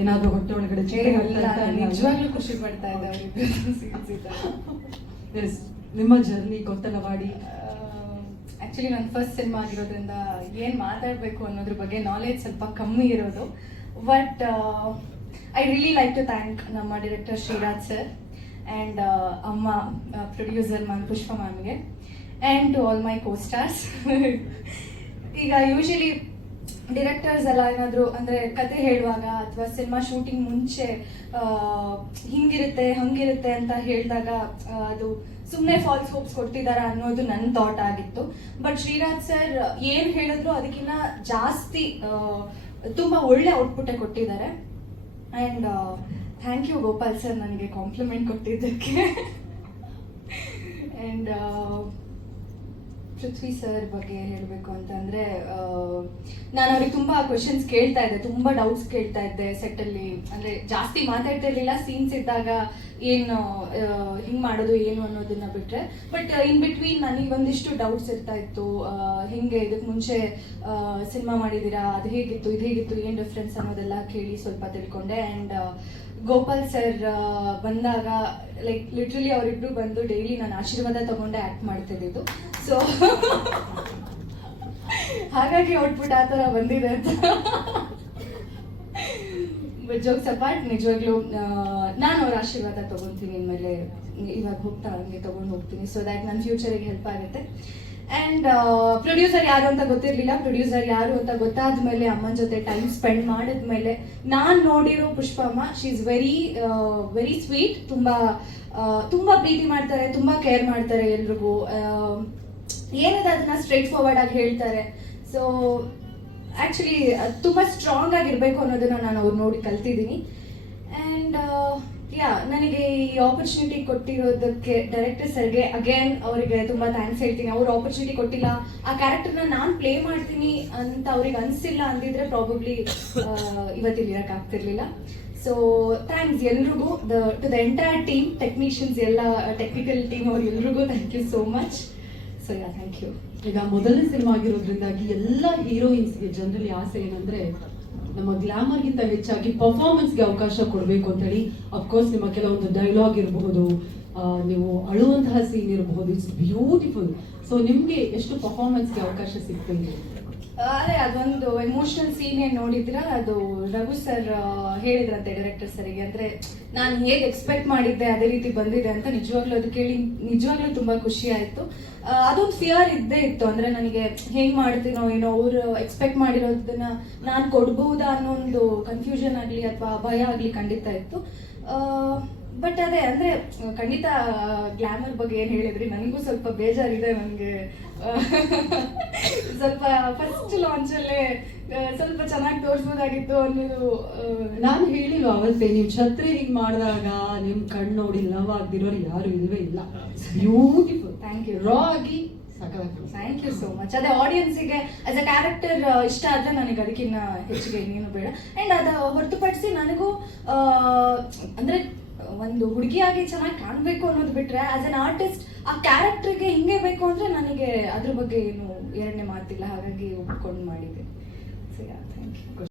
ಏನಾದ್ರೂ ಹೊಟ್ಟೆ ಒಳಗಡೆ ನಿಜವಾಗ್ಲೂ ಖುಷಿ ಪಡ್ತಾ ಇದ್ದಾರೆ ನಿಮ್ಮ ಜರ್ನಿ ಗೊತ್ತಲವಾಡಿ ಆ್ಯಕ್ಚುಲಿ ನನ್ನ ಫಸ್ಟ್ ಸಿನಿಮಾ ಆಗಿರೋದ್ರಿಂದ ಏನು ಮಾತಾಡಬೇಕು ಅನ್ನೋದ್ರ ಬಗ್ಗೆ ನಾಲೆಜ್ ಸ್ವಲ್ಪ ಕಮ್ಮಿ ಇರೋದು. But I really like to thank ನಮ್ಮ ಡೈರೆಕ್ಟರ್ ಶ್ರೀರಾಜ್ ಸರ್ ಆ್ಯಂಡ್ ಅಮ್ಮ producer ma'am Pushpa ಮ್ಯಾಮ್ಗೆ and to all my costars ಈಗ ಯೂಶಲಿ ಡಿರೆಕ್ಟರ್ಸ್ ಎಲ್ಲ ಏನಾದರೂ ಅಂದರೆ ಕತೆ ಹೇಳುವಾಗ ಅಥವಾ ಸಿನಿಮಾ ಶೂಟಿಂಗ್ ಮುಂಚೆ ಹಿಂಗಿರುತ್ತೆ, ಹಂಗಿರುತ್ತೆ ಅಂತ ಹೇಳಿದಾಗ ಅದು ಸುಮ್ಮನೆ ಫಾಲ್ಸ್ ಹೋಪ್ಸ್ ಕೊಡ್ತಿದಾರ ಅನ್ನೋದು ನನ್ನ ಥಾಟ್ ಆಗಿತ್ತು. ಬಟ್ ಶ್ರೀರಾಜ್ ಸರ್ ಏನು ಹೇಳಿದ್ರು ಅದಕ್ಕಿಂತ ಜಾಸ್ತಿ ತುಂಬಾ ಒಳ್ಳೆ ಔಟ್ಪುಟ್ಟೆ ಕೊಟ್ಟಿದ್ದಾರೆ. And thank you Gopal sir ನನಗೆ ಕಾಂಪ್ಲಿಮೆಂಟ್ ಕೊಟ್ಟಿದ್ದಕ್ಕೆ. ಆ್ಯಂಡ್ ಪೃಥ್ವಿ ಸರ್ ಬಗ್ಗೆ ಹೇಳಬೇಕು ಅಂತಂದ್ರೆ ನಾನು ಅವ್ರಿಗೆ ತುಂಬ ಕ್ವೆಶನ್ಸ್ ಕೇಳ್ತಾ ಇದ್ದೆ, ತುಂಬ ಡೌಟ್ಸ್ ಕೇಳ್ತಾ ಇದ್ದೆ ಸೆಟ್ಟಲ್ಲಿ ಅಂದರೆ ಜಾಸ್ತಿ ಮಾತಾಡ್ತಾ ಇರಲಿಲ್ಲ ಸೀನ್ಸ್ ಇದ್ದಾಗ ಏನು ಹಿಂಗೆ ಮಾಡೋದು, ಏನು ಅನ್ನೋದನ್ನ ಬಿಟ್ಟರೆ ಬಟ್ ಇನ್ ಬಿಟ್ವೀನ್ ನನಗೆ ಒಂದಿಷ್ಟು ಡೌಟ್ಸ್ ಇರ್ತಾ ಇತ್ತು. ಹಿಂಗೆ ಇದಕ್ಕೆ ಮುಂಚೆ ಸಿನಿಮಾ ಮಾಡಿದ್ದೀರಾ ಅದು ಹೇಗಿತ್ತು, ಇದು ಹೇಗಿತ್ತು, ಏನು ಡಿಫ್ರೆನ್ಸ್ ಅನ್ನೋದೆಲ್ಲ ಕೇಳಿ ಸ್ವಲ್ಪ ತಿಳ್ಕೊಂಡೆ. ಆ್ಯಂಡ್ ಗೋಪಾಲ್ ಸರ್ ಬಂದಾಗ ಲೈಕ್ ಲಿಟ್ರಲಿ ಅವರಿಬ್ರು ಬಂದು ಡೈಲಿ ನಾನು ಆಶೀರ್ವಾದ ತಗೊಂಡೆ ಆ್ಯಕ್ಟ್ ಮಾಡ್ತಿದ್ದಿದ್ದು. ಸೊ ಹಾಗಾಗಿ ಔಟ್ಪುಟ್ ಆ ಥರ ಬಂದಿದೆ ಅಂತ. ಜೋಕ್ಸ್ ಅಪಾರ್ಟ್ ನಿಜವಾಗ್ಲೂ ನಾನು ಅವ್ರ ಆಶೀರ್ವಾದ ನಿಮ್ಮ ಇನ್ಮೇಲೆ ಇವಾಗ ಹೋಗ್ತಾ ಹಂಗೆ ತಗೊಂಡು ಹೋಗ್ತೀನಿ ಸೊ ದ್ಯಾಟ್ ನನ್ನ ಫ್ಯೂಚರಿಗೆ ಹೆಲ್ಪ್ ಆಗುತ್ತೆ. ಆ್ಯಂಡ್ ಪ್ರೊಡ್ಯೂಸರ್ ಯಾರು ಅಂತ ಗೊತ್ತಿರಲಿಲ್ಲ. ಪ್ರೊಡ್ಯೂಸರ್ ಯಾರು ಅಂತ ಗೊತ್ತಾದ ಮೇಲೆ ಅಮ್ಮನ ಜೊತೆ ಟೈಮ್ ಸ್ಪೆಂಡ್ ಮಾಡಿದ ಮೇಲೆ ನಾನು ನೋಡಿರೋ Pushpamma she is very very sweet ತುಂಬ ತುಂಬ ಪ್ರೀತಿ ಮಾಡ್ತಾರೆ, ತುಂಬ ಕೇರ್ ಮಾಡ್ತಾರೆ ಎಲ್ರಿಗೂ. ಏನಿದೆ ಅದನ್ನ ಸ್ಟ್ರೈಟ್ ಫಾರ್ವರ್ಡ್ ಆಗಿ ಹೇಳ್ತಾರೆ. ಸೊ ಆ್ಯಕ್ಚುಲಿ ತುಂಬ ಸ್ಟ್ರಾಂಗ್ ಆಗಿರಬೇಕು ಅನ್ನೋದನ್ನ ನಾನು ಅವ್ರು ನೋಡಿ ಕಲ್ತಿದ್ದೀನಿ. ಆ್ಯಂಡ್ ಯಾ ನನಗೆ ಈ ಆಪರ್ಚುನಿಟಿ ಕೊಟ್ಟಿರೋದಕ್ಕೆ ಡೈರೆಕ್ಟರ್ ಸರ್ಗೆ ಅಗೇನ್ ಅವರಿಗೆ ತುಂಬ ಥ್ಯಾಂಕ್ಸ್ ಹೇಳ್ತೀನಿ. ಅವ್ರು ಆಪರ್ಚುನಿಟಿ ಕೊಟ್ಟಿಲ್ಲ. ಆ ಕ್ಯಾರೆಕ್ಟರ್ನ ನಾನು ಪ್ಲೇ ಮಾಡ್ತೀನಿ ಅಂತ ಅವ್ರಿಗೆ ಅನಿಸಿಲ್ಲ ಅಂದಿದ್ರೆ ಪ್ರಾಬಬ್ಲಿ ಇವತ್ತಿಲ್ಲಿ ಇರೋಕ್ಕಾಗ್ತಿರ್ಲಿಲ್ಲ ಸೊ ಥ್ಯಾಂಕ್ಸ್ ಎಲ್ರಿಗೂ. The to the entire team technicians ಎಲ್ಲ ಟೆಕ್ನಿಕಲ್ ಟೀಮ್ ಅವ್ರು ಎಲ್ರಿಗೂ thank you so much so yeah thank you ಈಗ ಮೊದಲನೇ ಸಿನಿಮಾ ಆಗಿರೋದ್ರಿಂದಾಗಿ ಎಲ್ಲ ಹೀರೋಯಿನ್ಸ್ಗೆ ಜನರಲಿ ಆಸೆ ಏನಂದ್ರೆ ನಮ್ಮ ಗ್ಲಾಮರ್ಗಿಂತ ಹೆಚ್ಚಾಗಿ ಪರ್ಫಾರ್ಮೆನ್ಸ್ಗೆ ಅವಕಾಶ ಕೊಡಬೇಕು ಅಂತ ಹೇಳಿ ಅಫ್ಕೋರ್ಸ್ ನಿಮ್ಮ ಕೆಲವೊಂದು ಡೈಲಾಗ್ ಇರಬಹುದು ನೀವು ಅಳುವಂತಹ ಸೀನ್ ಇರಬಹುದು. ಇಟ್ಸ್ ಬ್ಯೂಟಿಫುಲ್ ಸೊ ನಿಮ್ಗೆ ಎಷ್ಟು ಪರ್ಫಾರ್ಮೆನ್ಸ್ಗೆ ಅವಕಾಶ ಸಿಗ್ತದೆ ಅದೇ ಅದೊಂದು ಎಮೋಷನಲ್ ಸೀನ್ ಏನ್ ನೋಡಿದ್ರ, ಅದು ರಘು ಸರ್ ಹೇಳಿದ್ರಂತೆ ಡೈರೆಕ್ಟರ್ ಸರಿಗೆ ಅಂದ್ರೆ ನಾನು ಹೇಗೆ ಎಕ್ಸ್ಪೆಕ್ಟ್ ಮಾಡಿದ್ದೆ ಅದೇ ರೀತಿ ಬಂದಿದೆ ಅಂತ ನಿಜವಾಗ್ಲೂ ಅದು ಕೇಳಿ ನಿಜವಾಗ್ಲೂ ತುಂಬಾ ಖುಷಿ ಆಯ್ತು. ಅದೊಂದು ಫಿಯರ್ ಇದ್ದೇ ಇತ್ತು. ಅಂದ್ರೆ ನನಗೆ ಹೆಂಗ್ ಮಾಡ್ತೀನೋ ಏನೋ ಅವ್ರು ಎಕ್ಸ್ಪೆಕ್ಟ್ ಮಾಡಿರೋದನ್ನ ನಾನು ಕೊಡ್ಬಹುದಾ ಅನ್ನೋ ಒಂದು ಕನ್ಫ್ಯೂಷನ್ ಆಗ್ಲಿ ಅಥವಾ ಭಯ ಆಗ್ಲಿ ಖಂಡಿತ ಇತ್ತು. ಬಟ್ ಅದೇ ಅಂದ್ರೆ ಖಂಡಿತ ಗ್ಲಾಮರ್ ಬಗ್ಗೆ ಏನ್ ಹೇಳಿದ್ರಿ? ನನಗೂ ಸ್ವಲ್ಪ ಬೇಜಾರಿದೆ ನನಗೆ ಸ್ವಲ್ಪ ಫಸ್ಟ್ ಲಾಂಚಲ್ಲೇ ಸ್ವಲ್ಪ ಚೆನ್ನಾಗಿ ತೋರಿಸ್ಬೋದಾಗಿತ್ತು ಅನ್ನೋದು ನಾನು ಹೇಳಿಲ್ಲ ಅವತ್ತೆ ನೀವು ಛತ್ರಿ ಹಿಂಗ್ ಮಾಡಿದಾಗ ನಿಮ್ ಕಣ್ಣು ನೋಡಿ ಲವ್ ಆಗ್ದಿರೋರು ಯಾರು ಇಲ್ವೇ ಇಲ್ಲ. ಬ್ಯೂಟಿಫುಲ್ ಥ್ಯಾಂಕ್ ಯು ರಾ ಆಗಿ ಥ್ಯಾಂಕ್ ಯು ಸೋ ಮಚ್ ಅದೇ ಆಡಿಯನ್ಸಿಗೆ ಆಸ್ ಅ ಕ್ಯಾರೆಕ್ಟರ್ ಇಷ್ಟ ಆದರೆ ನನಗೆ ಅದಕ್ಕಿಂತ ಹೆಚ್ಚಿಗೆ ಇನ್ನೇನು ಬೇಡ. ಆ್ಯಂಡ್ ಅದ ಹೊರತುಪಡಿಸಿ ಅಂದ್ರೆ ಒಂದು ಹುಡುಗಿಯಾಗಿ ಚೆನ್ನಾಗಿ ಕಾಣಬೇಕು ಅನ್ನೋದು ಬಿಟ್ರೆ ಆಸ್ ಅನ್ ಆರ್ಟಿಸ್ಟ್ ಆ ಕ್ಯಾರೆಕ್ಟರ್ಗೆ ಹಿಂಗೆ ಬೇಕು ಅಂದರೆ ನನಗೆ ಅದ್ರ ಬಗ್ಗೆ ಏನು ಎರಡನೇ ಮಾತಿಲ್ಲ, ಹಾಗಾಗಿ ಒಪ್ಕೊಂಡು ಮಾಡಿದೆ. So yeah thank you